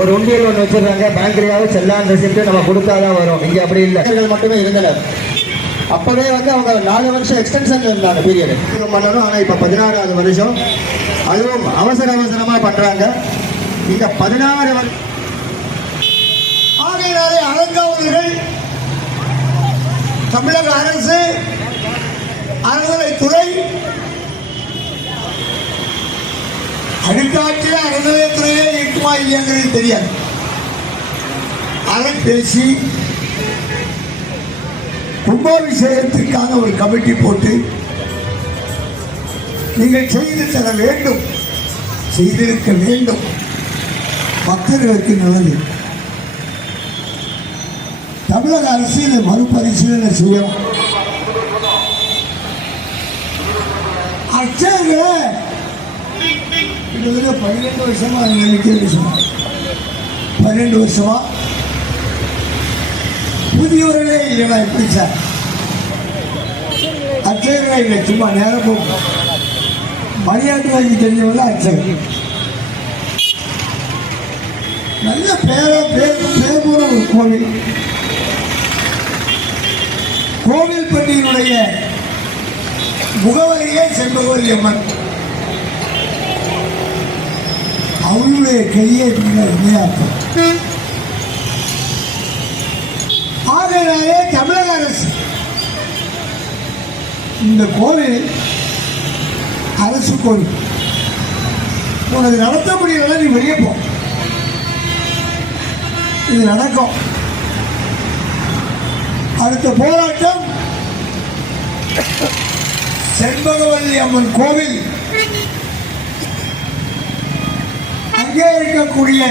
ஒரு உண்டியல் ஒன்று வச்சிருக்காங்க, பேங்க்ரியாவது செல்லான் ரெசிப்ட் நம்ம கொடுத்தாதான் வரும். இங்கே அப்படி இல்லை, மட்டுமே இருந்தனர். அப்பவே அவங்க 4 வருஷம் எக்ஸ்டென்ஷன்ல இருந்தாங்க பீரியட் பண்ணணும். ஆனால் இப்போ 16வது வருஷம், அதுவும் அவசரமா பண்றாங்க. இந்த 16 வருஷம் ஆகையினாலே அறங்காவலர்கள் தமிழக அரசு அறநிலைத்துறை அடுக்காட்சியில் அறநிலையத்துறையே இருக்குமா இல்லையாங்கிறது தெரியாது. அதை பேசி கும்பாபிஷேகத்திற்காக ஒரு கமிட்டி போட்டு நீங்கள் செய்து தர வேண்டும், செய்திருக்க வேண்டும், பக்தர்களுக்கு நல்லது. தமிழக அரசு இதை மறுபரிசீலனை செய்யும். அர்ச்சகர்கள் கிட்டத்தட்ட 12 வருஷமா நினைக்கிறேன், 12 வருஷமா புதியவர்களே இல்லைனா எப்படி சார்? அர்ச்சகர்களே இல்லை, சும்மா நேரம் போகும். மணியாட்டு வாங்கி தெரிஞ்சவங்க அர்ச்சகர். நல்ல பேர் போன ஒரு கோவில். கோவில்பட்டியினுடைய முகவரியே செண்பகவல்லி அம்மன். அவளுடைய கையை இணையாக்கும். ஆகையினாலே தமிழக அரசு இந்த கோவில் அரசு கோவில் உனக்கு நடத்த முடியல, நீ வெளியே போ. இது நடக்கும். அடுத்த போராட்டம் செண்பகவல்லி அம்மன் கோவில், அங்கே இருக்கக்கூடிய